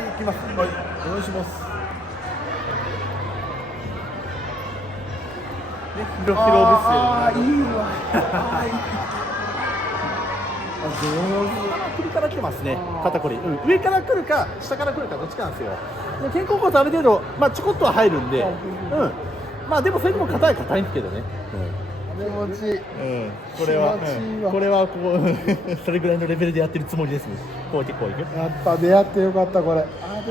いきます。はい、お願いします。ね、ヒロブスよ。ああ、いいわ。あ、上首から来てますね。肩こり、上から来るか下から来るかどっちかなんですよ。で肩甲骨ある程度ちょこっとは入るんで、まあでもそれでも硬いんですけどね。手持ち。これはこうそれぐらいのレベルでやってるつもりです。こうやってこういく。やっぱ出会ってよかったこれ。出会って。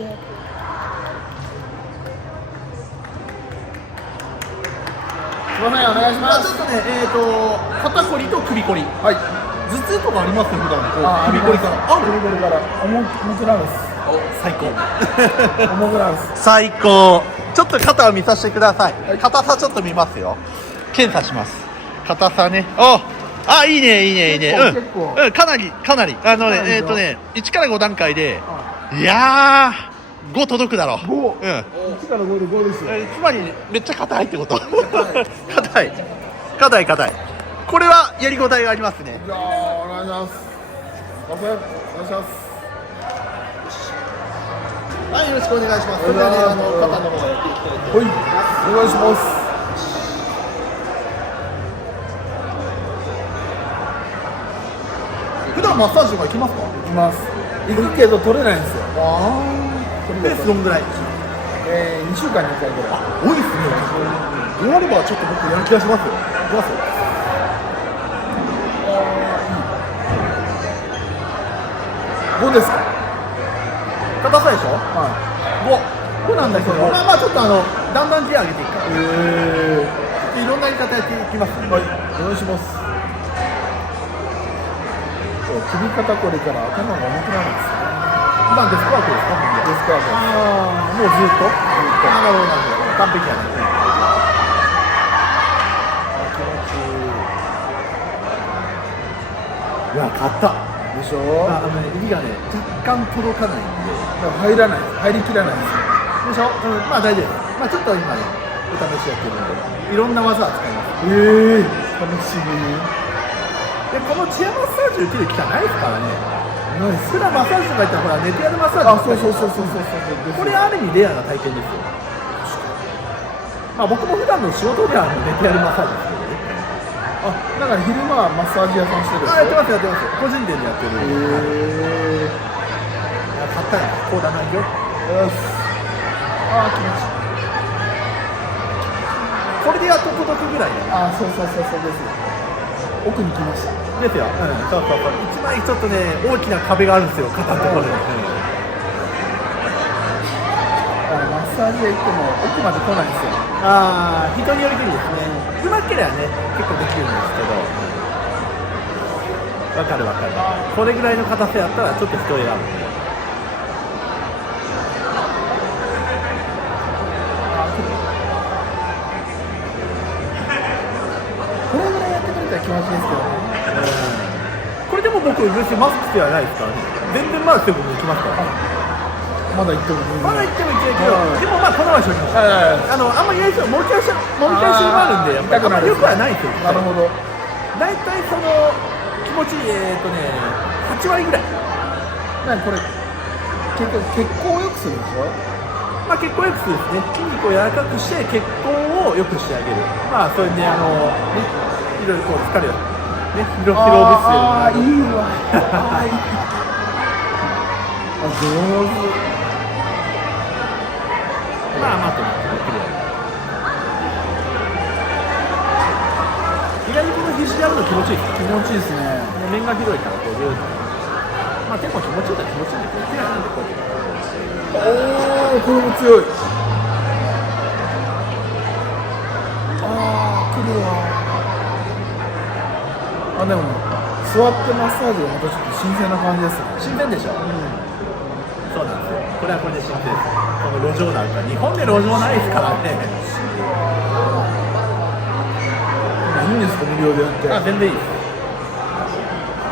すみません、お願いします。ちょっとね、肩こりと首こり。はい。頭痛とかありますよ、普段。首こりから。首こりから。重くなるっす。最高。重くなるっす。最高。ちょっと肩を見させてください。硬さちょっと見ますよ。検査します。硬さね。いいね。かなり。1から5段階で、いやー、5届くだろう。1から5で5ですよ。つまりめっちゃ硬いってこと。硬い。これはやりごたえがありますね。じゃあお願いします。お願いします。はい、よろしくお願いします。それではね、肩の方やっていきたいと思います。はい、お願いします。普段マッサージとか行きますか？行きます。行くけど取れないんですよ。ペースどんぐらい？2週間に1回ぐらい。多いですね。であればちょっと僕やる気がしますよ。いきますよ。5ですか？硬さでしょ？はい。5なんだけど、ちょっとだんだんギア上げていくから。いろんな言い方やっていきます。はい、お願いします。首肩こりから頭が重くなるんですよ。普段デスクワークですか？デスクワーク。もうずっと？なるほど。完璧やね。気持ちいい。いや、硬っ。でしょ？指がね、若干届かないんで。入りきらないんですよ。でしょ？大丈夫。ちょっと今ね、お試しやってるんで、いろんな技を使います。楽しみ。で、このチェアマッサージ受ける機会ないですからね。ないです。普段マッサージとか言ったら、ほら、寝てやるマッサージ。そう。これある意味レアな体験ですよ。僕も普段の仕事では寝てやるマッサージですけどね。だから昼間はマッサージ屋さんしてる。やってます。個人店でやってる。買ったらこうだなよ。よし。気持ちいい。これでやっと届くぐらいね。そうです。奥に来ました。ですよ。そう。一枚ちょっとね、大きな壁があるんですよ、肩のところに。マッサージ屋行っても奥まで来ないんですよ。人によりきりですね。うまければね、結構できるんですけど。わかる。これぐらいの硬さやったらちょっと人選ぶ。これぐらいやってくれたら気持ちいいですけどね。これでも僕別にマスクしてはないですからね。全然マスクして僕行きますから。まだ行ってもいいけど、でもこのまましときましょう。あんまりやりそう、もみ返しもあるんで、やっぱりあんまりよくはないですよ。なるほど。大体その気持ちいい8割ぐらい。これ結構血行を良くするでしょ？血行良くするですね。筋肉を柔らかくして血行を良くしてあげる。それでいろいろこう疲れをね、疲労物質いいわ。上手。意外にこの肘でやるの気持ちいいです。気持ちいいですね。面が広いからこう結構気持ちいいんでこうやってこれも強い。来るわ。でも座ってマッサージがまたちょっと新鮮な感じですね。新鮮でしょ。そうなんですよ。これはこれで新鮮です。この路上なんか日本で路上ないですからね。いいんですか、無料でやって。全然いいです。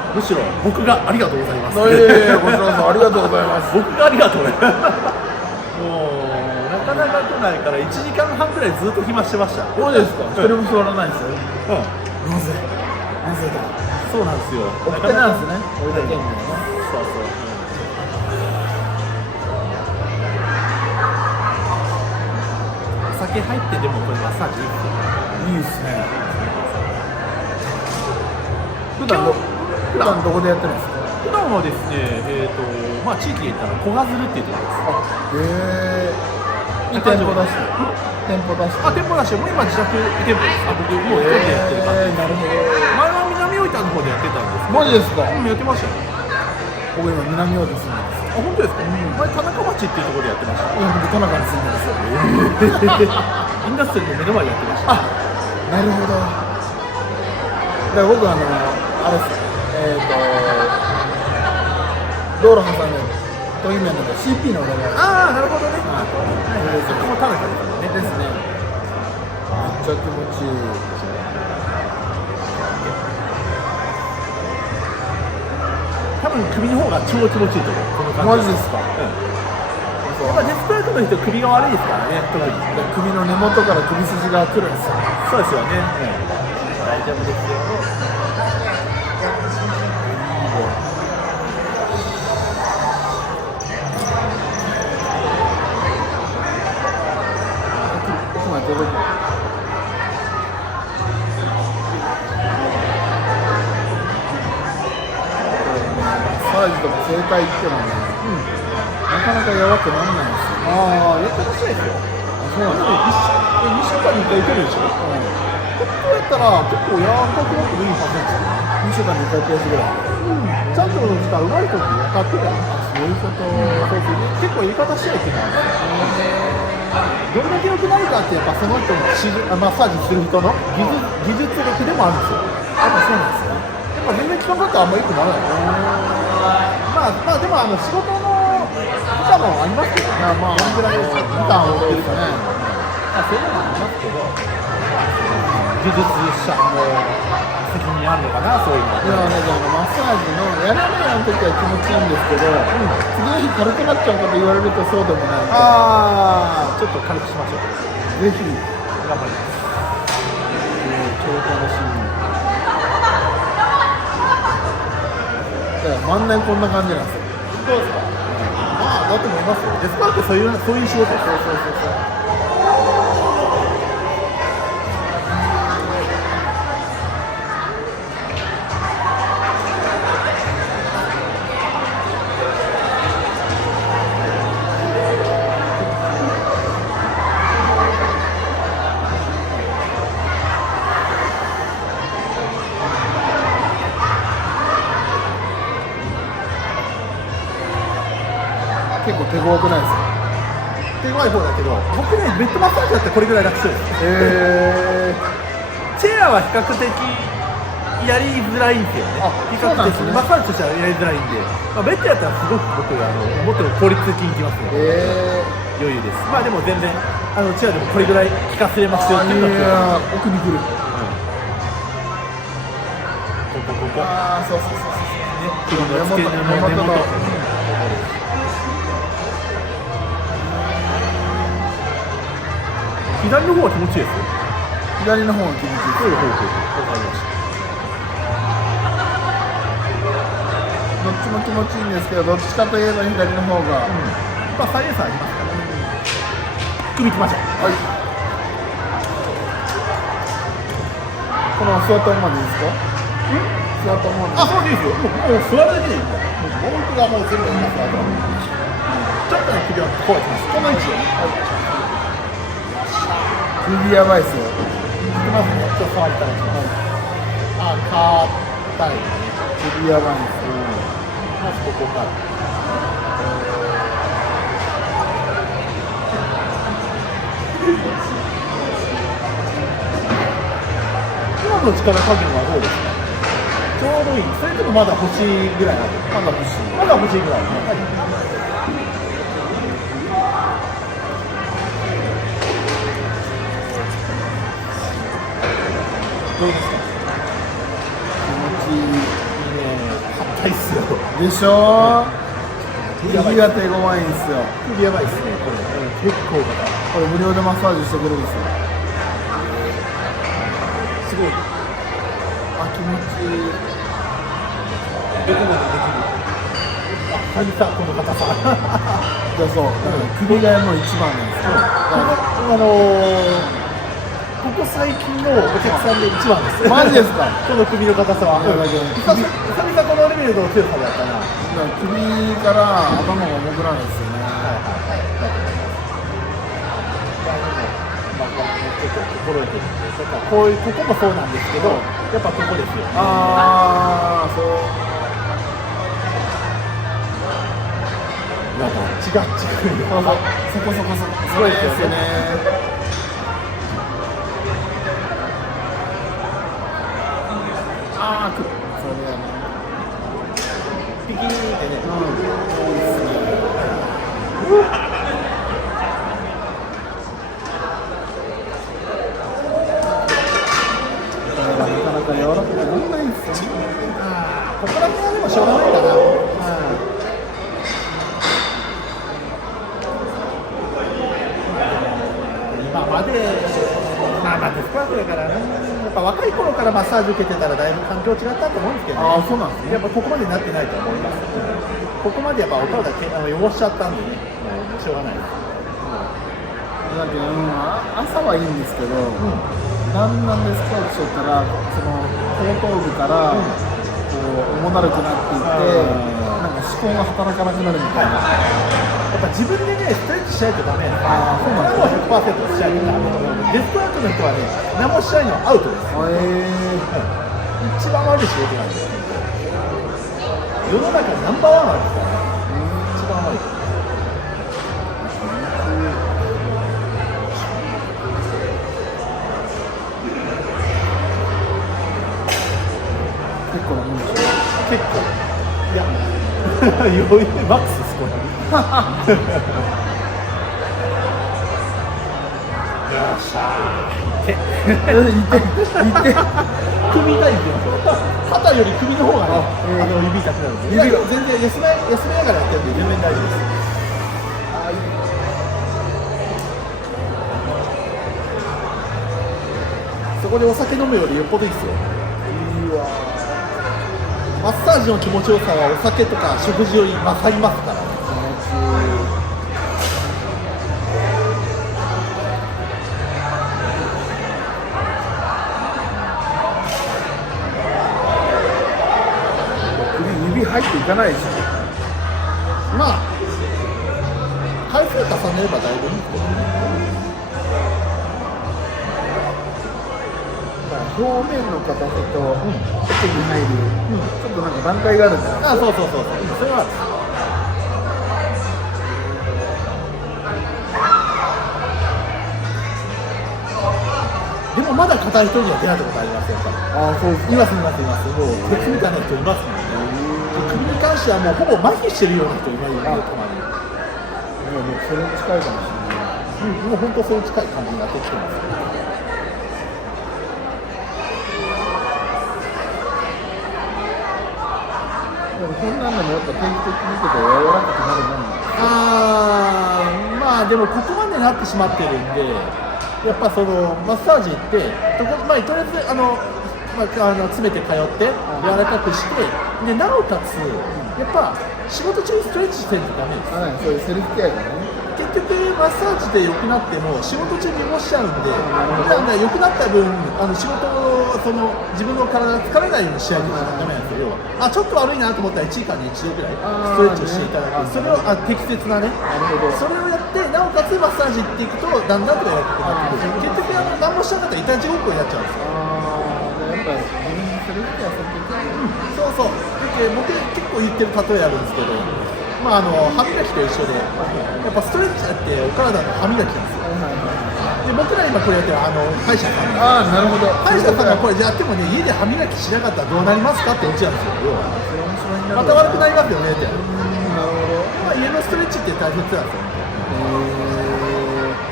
むしろ僕がありがとうございます。こちらこそありがとうございます。僕がありがとうね。もうなかなか来ないから1時間半くらいずっと暇してました。そうですか。一人も座らないですよ。なぜだ。そうなんですよ。お手なんですね。俺だけにね。そう。酒入ってでもこれマッサージいいですよ。いいですね。普段どこでやってるんですか？普段はですね、まあ地域で言ったら古賀鶴っていうところです。店舗出して。店舗出して。あ、店舗出して、もう今自宅店舗ですね。僕もう一人でやってる感じ。なるほど。前は南大分の方でやってたんですけど。マジですか？やってましたよ。僕今南大分住んでます。あ、本当ですか？前田中町っていうところでやってました。いや僕田中に住んでますよ。インダストリーの目の前でやってました。あ、なるほど。だから僕あれです。道路挟んで遠い面なんで CP の裏側。ああ、なるほどね。はい。そこも田中ですね。ですね。めっちゃ気持ちいい。多分首の方が超気持ちいいと思う。この感じ。マジですか？やっぱデストレートの人首が悪いですからね。特に首の根元から首筋が来るんですよ。そうですよね。大丈夫ですよ。サイズとか正解っていうのはね、なかなかやばくならないんですよ。ああ、やってらっしゃいですよ。そうなんです。2週間に1回行けるでしょ。こうやったら結構柔らかくなってもいいはずなんですよ。2週間に1回ケースぐらい。ちゃんとしたうまい時分かってたよ。そういうこと。そうそう。結構言い方しちゃいけないんですよ。どれだけ良くなるかってやっぱその人のマッサージする人の技術力でもあるんですよ。やっぱそうなんですね。やっぱ全然聞かなかったらあんまり良くならない。まあでも仕事の負荷もありますけどね。まあどんぐらいですか。負担を負ってるかね。そういうのもありますけど、技術者の責任あるのかな、そういうのは。いやね、でもマッサージのやらないの時は気持ちいいんですけど、次の日軽くなっちゃうかと言われるとそうでもない。ああ、ちょっと軽くしましょう。ぜひ頑張ります。超楽しみ。万年こんな感じなんですよ。どうですか？まあだと思いますよ。デスパーってそういう仕事です。そう。結構手強くないですか？手強い方だけど、僕ね、ベッドマッサージだってこれぐらい楽勝です。チェアは比較的やりづらいんですよね。比較的、ね、マッサージとしてはやりづらいんで、ベッドやったらすごく僕もっと効率的にいきますね。余裕です。まあでも全然チェアでもこれぐらい効かせれますよっていうのは奥に来る。ここ。ああ、そう。首の付け根の根元。左の方は気持ちいいですよ。左の方は気持ちいい。わかりました。どっちも気持ちいいんですけど、どっちかといえば左の方が、まあ左右差ありますからね。首いきましょう。はい。この座ったままでいいですか？座ったままで。あ、そうでいいですよ。もう座るだけでいい。僕がもう全部やりますから。ちょっとね、首はこうやってます。この位置を。首やばいっすよ。まずね、ちょっと触りたいです。あ、硬い。首やばいんですよ。まずここから。今の力加減はどうですか？ちょうどいい。それともまだ欲しいぐらいある。まだ欲しい。まだ欲しいぐらい。はい。どうですか？気持ちいい。硬いっすよ。でしょ？首が手強いんですよ。首やばいっすね、これ。結構硬い。これ無料でマッサージしてくれるんですよ。すごい。あ、気持ちいい。どこまでできる？あ、久々この硬さ。じゃあそう、首がもう一番なんですよ。ここ最近のお客さんで一番です。マジですか？この首の硬さは。久々このレベルの強さだったな。首から頭が重くなるんですよね。ちょっと心得てるんで、ここもそうなんですけど、やっぱここですよ。ああ、そう。なんか違うよ。そこすごいですよね。ああ、それだね。ピキーンってね。多いですね。なかなか柔らかくならないんですよね。ここら辺はでもしょうがないかな。今まで、デスパークだからね、やっぱ若い頃からマッサージ受けてたらだいぶ環境違ったと思うんですけどね。ああ、そうなんですね。やっぱここまでなってないと思います。ここまでやっぱお体汚しちゃったんでね、しょうがないです。だけど、朝はいいんですけど、だんだんデスパークしとったら、その後頭部から、こう重だるくなっていって、なんか思考が働かなくなるみたいな。やっぱ自分でね、ストレッチしないとダメ。ああ、そうなんですね。100% しないとダメと思うので、デスクワークの人はね、何もしないのはアウトです。一番悪い仕事なんですよ。世の中ナンバーワンなんですから、一番悪い。結構なもんでしょ。結構。いや、余裕マックスです、これ。よっしゃー。いて。首痛いんですよ。肩より首の方がね、指痛くなるんです。全然休みながらやってるんで全然大丈夫です。そこでお酒飲むよりよっぽどいいですよ。マッサージの気持ちよさはお酒とか食事より勝りますからね。指入っていかないですよ。まあ回数重ねればだいぶいいですけどね。表面の硬さと奥に入る、ちょっとなんか段階があるんだよ。あ、そう。それはでもまだ硬い人には出会ったことありますよ。ああ、そうです。います。もう鉄みたいな人いますもんね。首に関してはもうほぼ麻痺してるような人いますよね、たまに。もうそれに近いかもしれない。もう本当それに近い感じになってきてます。でもこんなんでもやっぱ定期的に見てて柔らかくなるもんなんです。まあでもここまでなってしまってるんで、やっぱそのマッサージ行ってとりあえず詰めて通って柔らかくして、でなおかつやっぱ仕事中にストレッチしてるとダメです。はい、そういうセルフケアがね。結局マッサージで良くなっても仕事中に汚しちゃうんで、良くなった分仕事自分の体が疲れないようにしないとダメなんですよ。要はちょっと悪いなと思ったら1時間に1度くらいストレッチをしていただく、それを適切なね、それをやってなおかつマッサージ行っていくとだんだんと柔らかくなってくる。結局何もしなかったらいたちごっこになっちゃうんですよ。やっぱ自分にセルフケアされていく。そうで僕結構言ってる例えあるんですけど、歯磨きと一緒でやっぱストレッチだってお体の歯磨きなんですよ。で僕ら今これやってる歯医者さんああ、なるほど。歯医者さんがこれやってもね、家で歯磨きしなかったらどうなりますかってオチなんですよ。要はまた悪くなりますよねって。なるほど。家のストレッチって大切なんですよ。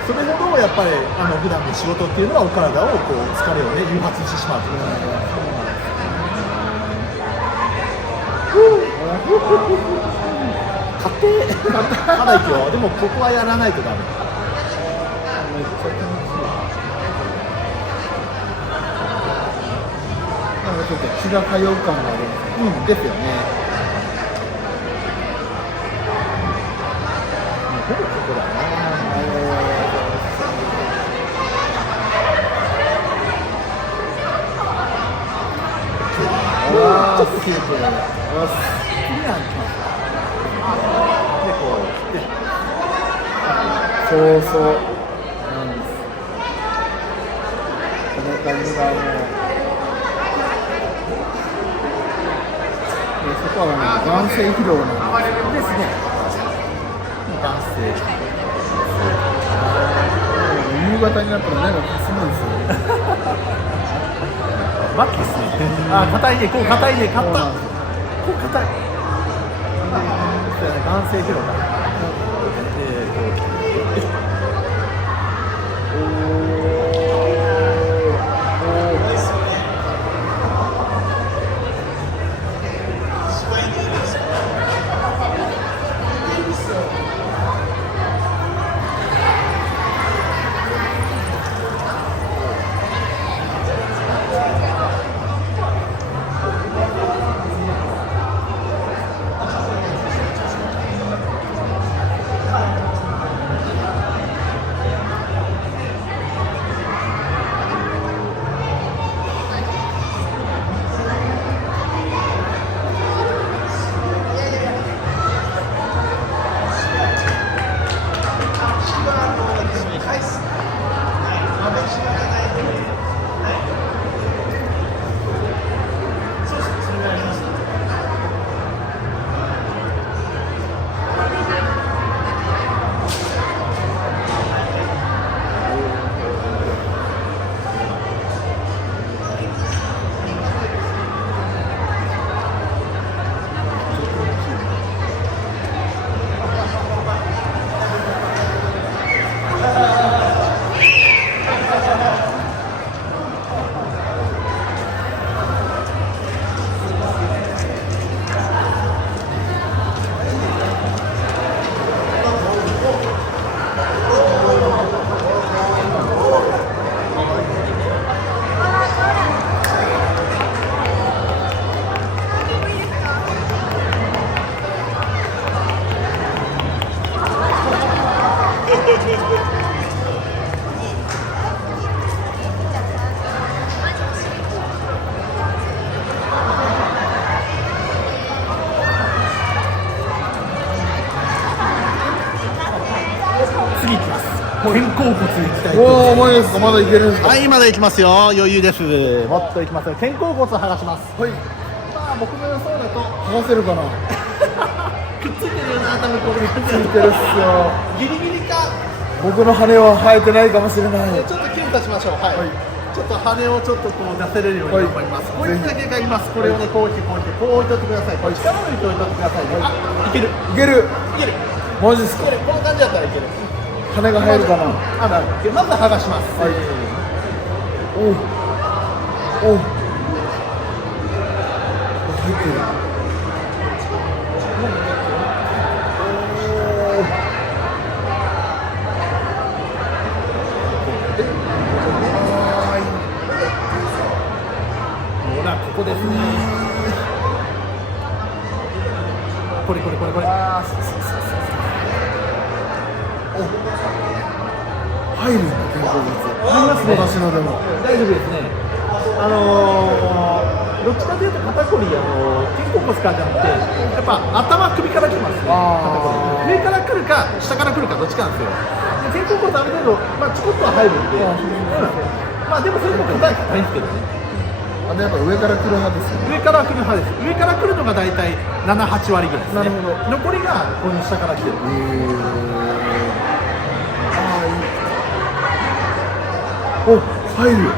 それほどやっぱり普段の仕事っていうのはお体をこう疲れをね誘発してしまうという勝手まだいくよ。でもここはやらないとダメ。めっちゃ気持ちいい。なんかちょっと血が通う感がある。ですよね。ほぼここだな。ちょっと切れてる。切りなんか。でこう切って。そうそうなんです。この感じがもう。そこはね、男性疲労なんですね。男性。夕方になったら目がかすむんですよ。マッキーですね。あ、硬いね、こう硬いね、硬った。こう硬い。男性疲労だ。次行きます。肩甲骨行きたいと思います。おお、重いですか。まだいけるんですか。はい、まだ行きますよ。余裕です。もっと行きますよ。肩甲骨を剥がします。はい。まあ僕の予想だと剥がせるかな。くっついてるよな、多分ここについてるっすよ。ギリギリか。僕の羽は生えてないかもしれない。ちょっとキュンとしましょう。はい。はいちょっと羽をちょっとこう出せれるように頑張ります。はいこいつだけがいます。これをね、こうしてこうしてこう置いといてください。力抜いて置いといてください。あ、いける。いける。いける。マジっすか。これこの感じだったらいける。羽が生えるかな。あ、なる。まず剥がします。はいおうおう。入ってる。ほら、ここですね。これこれこれこれ。ああ、そうそうそうそう。お、入るんだ、肩甲骨。入りますね。私のでも。大丈夫ですね。どっちかというと肩こり、肩甲骨からじゃなくて、やっぱ頭首から来ますね。肩こり。上から来るか下から来るかどっちかなんですよ。で肩甲骨ある程度まあちょこっとは入るんで、まあでもそれでも硬いんですけどね。あれやっぱ上から来る派ですよね。上から来る派です。上から来るのが大体7、8割ぐらいですね。なるほど。残りがこの下から来てる。ああ、いい。お、入る。へ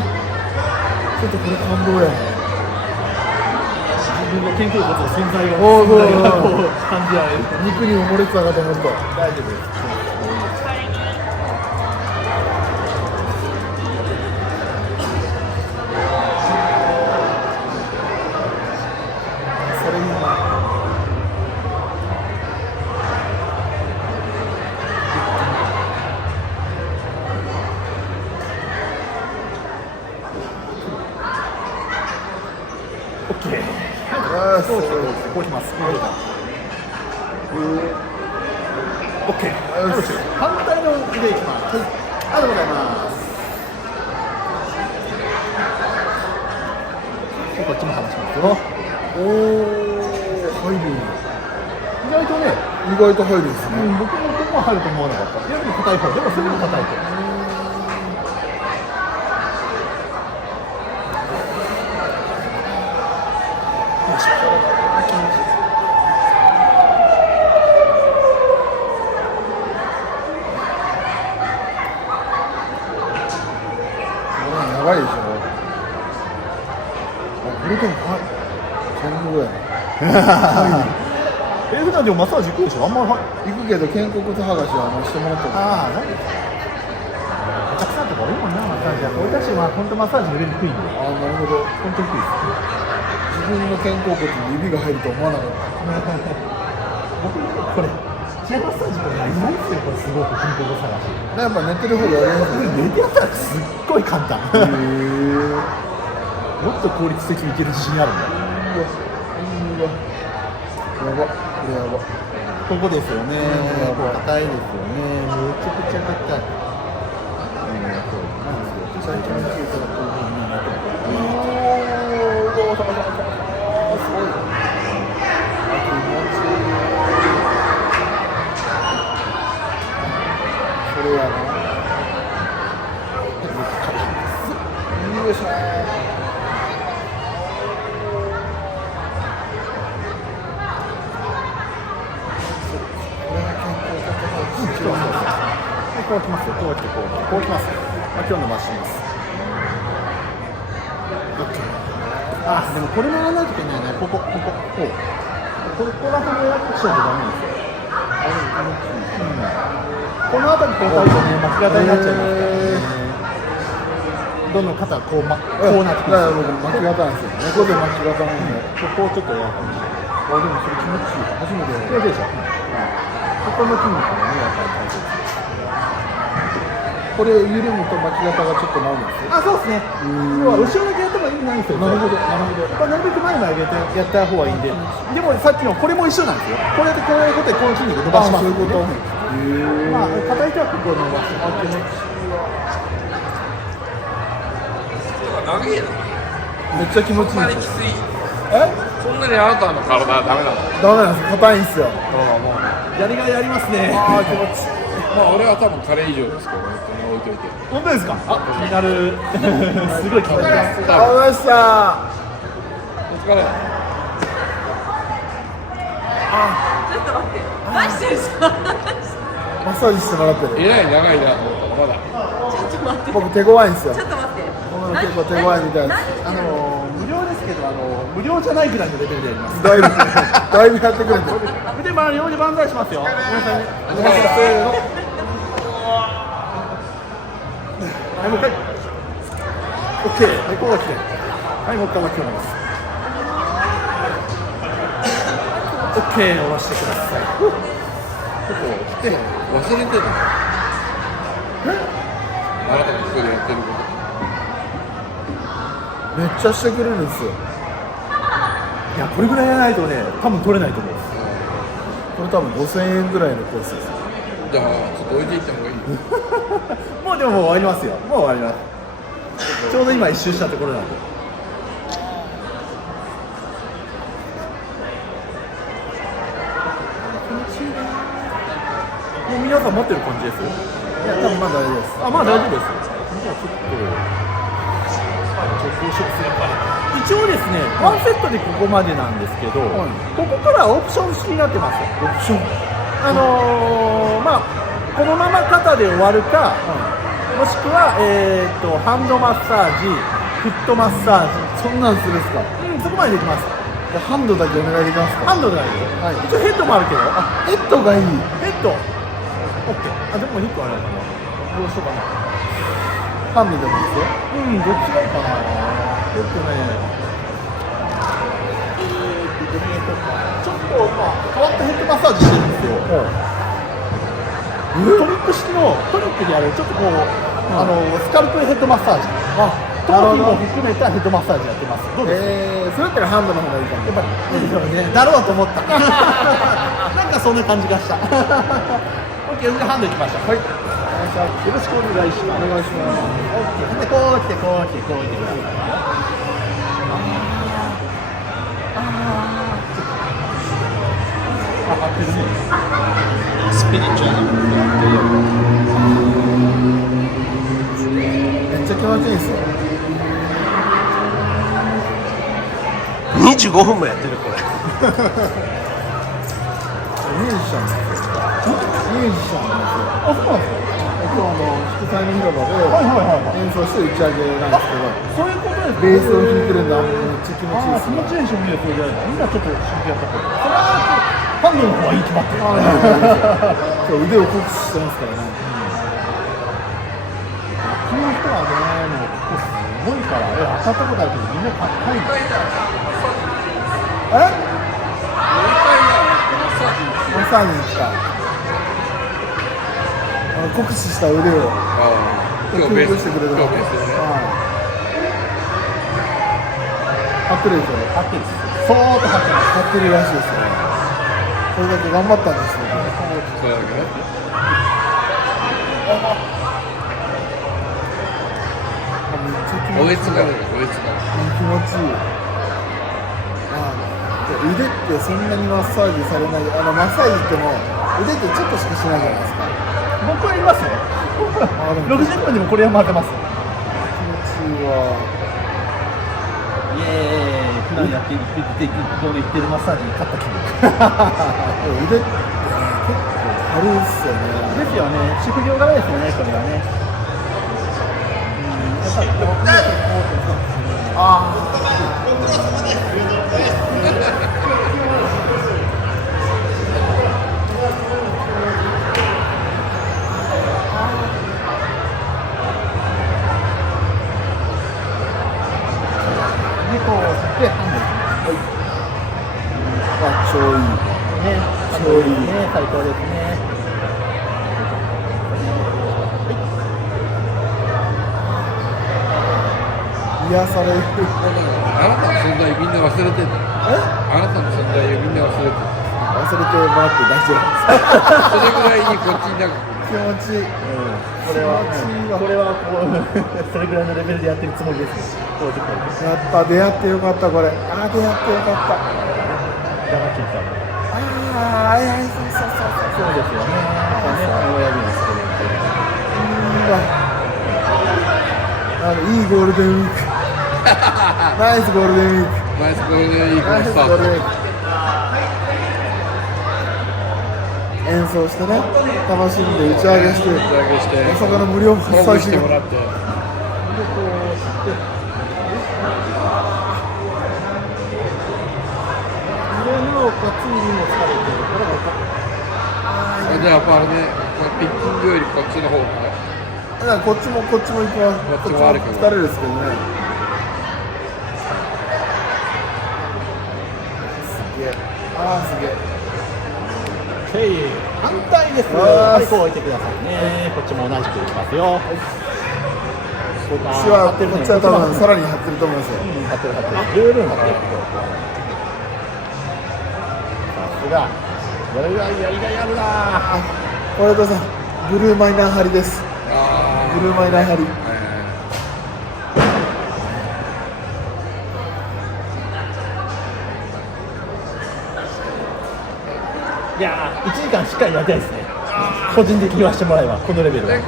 え。ちょっとこれ感動や。自分の肩甲骨の存在がおうおうおうこう感じられる。肉に埋もれてたかと思った。大丈夫です。それにオッケー。ああ、そうこうします。こうします。OK。反対の腕いきます。ありがとうございます。こっちも離しますよ。おお、入る。意外とね、意外と入るんですね。僕もここは入ると思わなかった。より硬い方、でもそれでも硬い方。やばいでしょ。これでも半分ぐらい。普段でもマッサージ行くでしょ。あんまり行くけど肩甲骨剥がしはしてもらったああ、何お客さんとか多いもんな、マッサージ。俺たちは本当マッサージ入れにくいんで。ああ、なるほど。本当にくいです。自分の肩甲骨に指が入ると思わなかった。僕これチェアマッサージとかないですよ。これすごく肩甲骨探し。やっぱ寝てる方がやりやすい。寝てやったらすっごい簡単。へえ。もっと効率的にいける自信あるんだ。やば、これやば。ここですよね。硬いですよね。めちゃくちゃ硬い。最近のケースだとこういう風になってます。おお、すごい。気持ちいい。それやな。よいしょ。こうきますよ。こうやってこうきます。今日伸ばします。あ、でもこれもやらないといけないね。ここら辺をやってしないとダメですよ。この辺り交代とね、巻き肩になっちゃいますからね。どんどん肩がこうなってきます。僕巻き肩なんですよ。猫で巻き肩なんで。ここちょっとやるかもしれない。あ、でもそれ気持ちいい。初めてやる。気持ちいいでしょ。ここの筋肉がね、やっぱり大切。これ緩むと巻き肩がちょっと治るんですよ。あ、そうですね。要は後ろだけやった方が意味ないんですよ。なるほど、なるほど。なるべく前に上げてやった方がいいんで。でもさっきのこれも一緒なんですよ。これでこういうことでこの筋肉伸ばします。そういうこと。まあ硬い人はここを伸ばしてもらってね。長いやな。めっちゃ気持ちいいあんまりですよ。きつい。え？そんなにあなたの体はダメなの。ダメなんです。硬いんですよ。やりがいありますね。ああ、気持ちいい。まあ俺は多分彼以上ですけど、ね、置いといて。本当ですか？あ、気になる。すごい気になる。ありがとうございました。お疲れ。ちょっと待って、何してるんですか？マッサージしてもらってる。えらい長いなと思ったらまだ。ちょっと待って、僕手強いんですよ。ちょっと待って。僕結構手強いみたいです。無料ですけど無料じゃないぐらいのレベルでやります。だいぶやってくれてる。腕回るように万歳しますよ。ごめんなさいね。お疲れ。せーの。はい、もう一回。オッケー。はい、こうが来て。はい、もう一回巻き込みます。オッケー、下ろしてください。ここ来て。忘れてた。あなたの一人でやってること。めっちゃしてくれるんですよ。いや、これぐらいやらないとね、多分取れないと思う。これ多分5000円ぐらいのコースです。じゃあちょっと置いていった方がいい。もうでももう終わりますよ。もう終わります。ちょうど今一周したところなんで。もう皆さん持ってる感じですよ。いや、多分まだ大丈夫です。あ、まあ大丈夫です。じゃあちょっと一応ですね、ワンセットでここまでなんですけど、はいここからオプション式になってます。オプション。まあこのまま肩で終わるか、もしくはハンドマッサージ、フットマッサージ、そんなんするんですか。そこまでできます。ハンドだけお願いできますか。ハンドでないです。はい一応ヘッドもあるけど、ヘッドがいい。ヘッド、オッケー。あ、でもヘッドあれだな。どうしようかな。ハンドでもいいですよ。どっちがいいかな。ヘッドね。ちょっとまあ変わったヘッドマッサージしてるんですよ。トニック式のトニックでやるちょっとこう、スカルプヘッドマッサージ。頭皮も含めたヘッドマッサージやってます。どうですか？それだったらハンドの方がいいかも。やっぱりね、だろうと思った。なんかそんな感じがした。OK、ハンドいきましょう。はい。よろしくお願いします。お願いします。 OK。で、こう来て、こう来て、こう来てください。スピリチュアル。めっちゃ気持ちいいですよ。25分もやってるこれ。ミュージシャンなんですよ。ミュージシャンなんですよ。あ、そうなんですか。今日祝祭の広場で演奏して打ち上げなんですけど、そういうことです。ベースを弾いてるんだ。めっちゃ気持ちいいです気持ちいいでしょ、見ると。今ちょっと真剣やったけど。それはハンドの方がいい決まってる。今日腕を酷使してますからね。この人はね、もうここすごいから、当たったことあるけど、みんなかっこいい。マッサージに来た。酷使した腕を今日ベースしてくれるの。今日ベースでね。張ってるでしょ。張ってる。そーっと張ってます。張ってるらしいですよ。それだけ頑張ったんですよ。そうだけどおえつがあるおえつが気持ちいい。腕ってそんなにマッサージされない。マッサージっても腕ってちょっとしかしないじゃないですか。僕は言いますよ。でも60分でもこれは混ぜます。気持ちいいわ。イエーイ。普段やって言ってるマッサージに勝った気分。腕って結構軽いっすよね。ですよね。職業柄ですよね、これはね。やっぱり猫を吸ってハンド。超いい。ね、超いいね、最高ですね。癒される。あなたの存在みんな忘れてんの。あなたの存在をみんな忘れてる。忘れてもらって大丈夫です。それぐらいにこっちになんか気持ちいい。これは、気持ちいいわ。これはこうそれぐらいのレベルでやってるつもりですよ。こういうところです。やっぱ出会ってよかったこれ。出会ってよかった。ダマキンさんも。そうそうですよね。親指にしてるんで。いいゴールデンウィーク。ナイスゴールデンウィーク。ナイスゴールデンウィークナイのスタート。スゴールデンウィーク。演奏してね、楽しんで打ち上げして、打ち上げして大阪の無料マッサほぐージしてもらって。じゃあやっぱあれね、ピッキングよりこっちの方がね。だからこっちも行きます。こっちもあるけど疲れるですけどね。すげえ。すげえ。反対です。はい、こう置いてくださいね。こっちも同じくいきますよ。こっちは多分さらに張ってると思いますよ。張ってる。十分張ってる。さすが。これがやるな。これとさ、ブルーマイナー張りです。ブルーマイナー張り。いやー、1時間しっかりやりたいですね。個人的に言わせてもらえば、このレベルは。結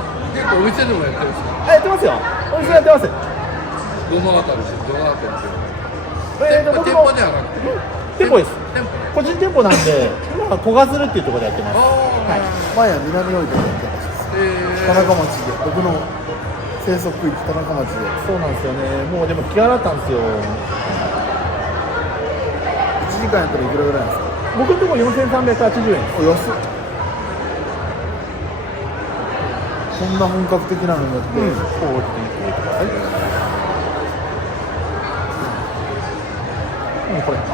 構お店でもやってるんですか。やってますよ。お店やってます。どのあたりですか。どのあたりですか。僕も店舗ではなくて。店舗です。店舗。個人店舗なんで、今は小賀鶴っていうところでやってます。前は南大分でやってました。田中町で、僕の生息区域田中町で。そうなんですよね。もうでも気が洗ったんですよ。 1時間やったらいくらぐらいなんですか。僕のところ4380円。お安っ。こんな本格的なのになって、こうやっていくとか。これ。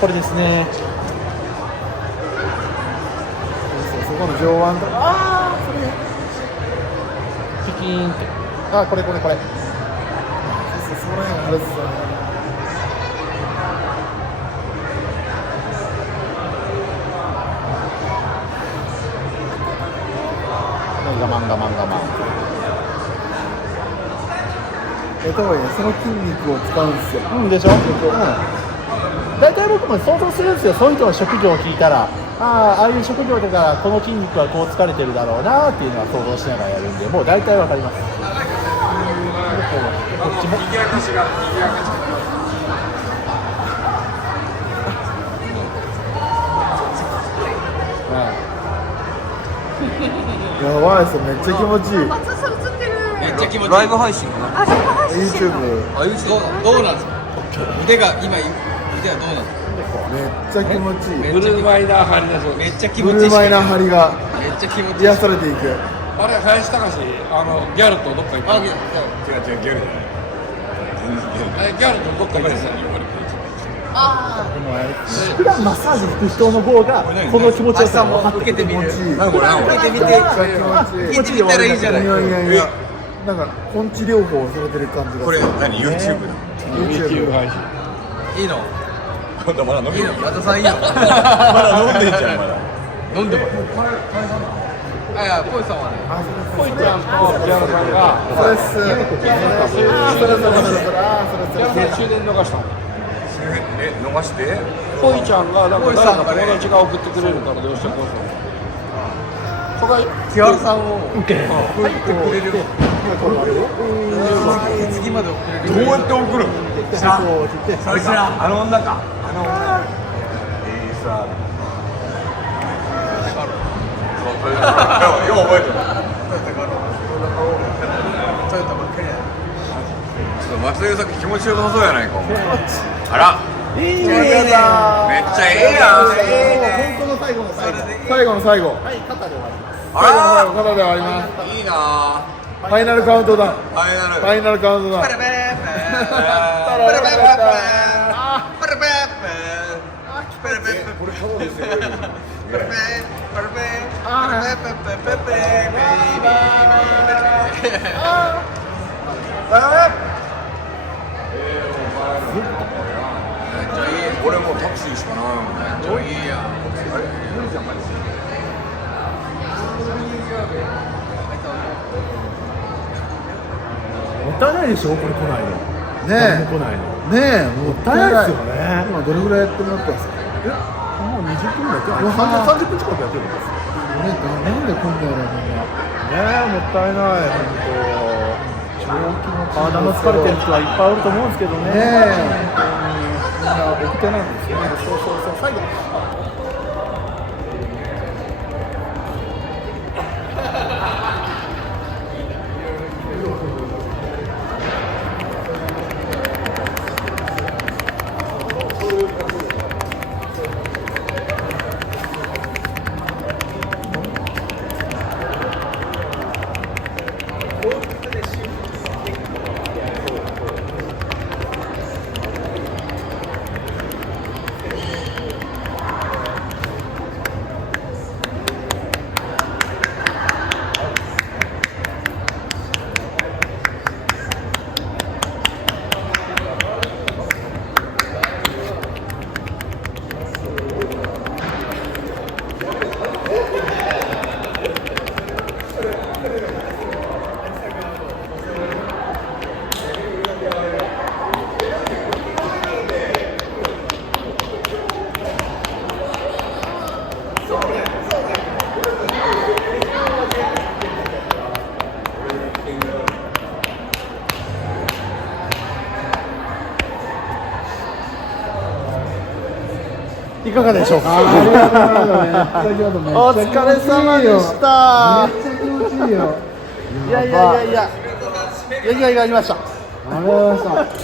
これですね。そこの上腕とか、ピキーンって。これ。そこら辺あれですよね。とはいえその筋肉を使うんですよ。うんでしょ、大体僕も想像するんですよ。そういう人の職業を聞いたら、ああいう職業だからこの筋肉はこう疲れてるだろうなっていうのは想像しながらやるんで、もう大体わかります。こっちもやばいですよ、めっちゃ気持ちいい。松田さん映ってる。めっちゃ気持ちいい。ライブ配信かな。あ、ライブ配信。 YouTube どうなんですか。腕が今腕はどうなんですか。めっちゃ気持ちいい。ブルーマイナー張りだそう。めっちゃ気持ちいい。ブルーマイナー張りがめっちゃ気持ちいい。癒されていく。あれ林隆ギャルとどっか行った。違うギャルじゃない。ギャルとどっか行った。普段マッサージ行く人の方がこの気持ちよさを分かってくれる。気持ちいい。なんかこれ受けてみて。気持ちいい。聞いてみたらいいじゃない。いやいやいや、なんか根治療法をされてる感じが。これ何 YouTube だ。 YouTube 配信。いいの。まだ飲んでん。和田さんいいの。まだ飲んでんじゃんまだ。飲んでます。あいやポイさんはね。ポイちゃんとギャルさんがそうです。それ終電逃したの。逃して。ポイちゃんがなんか誰か友達が送ってくれるからどうしてこうしたの。そこが木原さんを受け入ってくれる。次まで送れる。どうやって送るの。それからあの女か。あの女。さ。よう覚えてる。松田優作気持ちよさそうやないか。あら。いいね。めっちゃええやん。本当の最後の最後。最後の最後。はい、肩で終わります。あら。肩で終わります。いいな。ファイナルカウントダウン。ファイナル。ファイナルカウントダウン。俺もうタクシーしかないもんね。めっちゃいいやん。あれ無理じゃないですか。もったいないでしょ、これ来ないの。ね来ないの。え、もったいないですよね。今どれぐらいやってもらってますか。もう20分ぐらいやってる。30分近くやってるんです。なんでこんなやろみんな。もったいない、本当。体の疲れてる人はいっぱいおると思うんですけどね。ねえ、みんな奥手なんですよね。そう最後。いかがでしょうか。お疲れ様でした。めっちゃ気持ちいいよ。いや、やりました。ありがとうございました。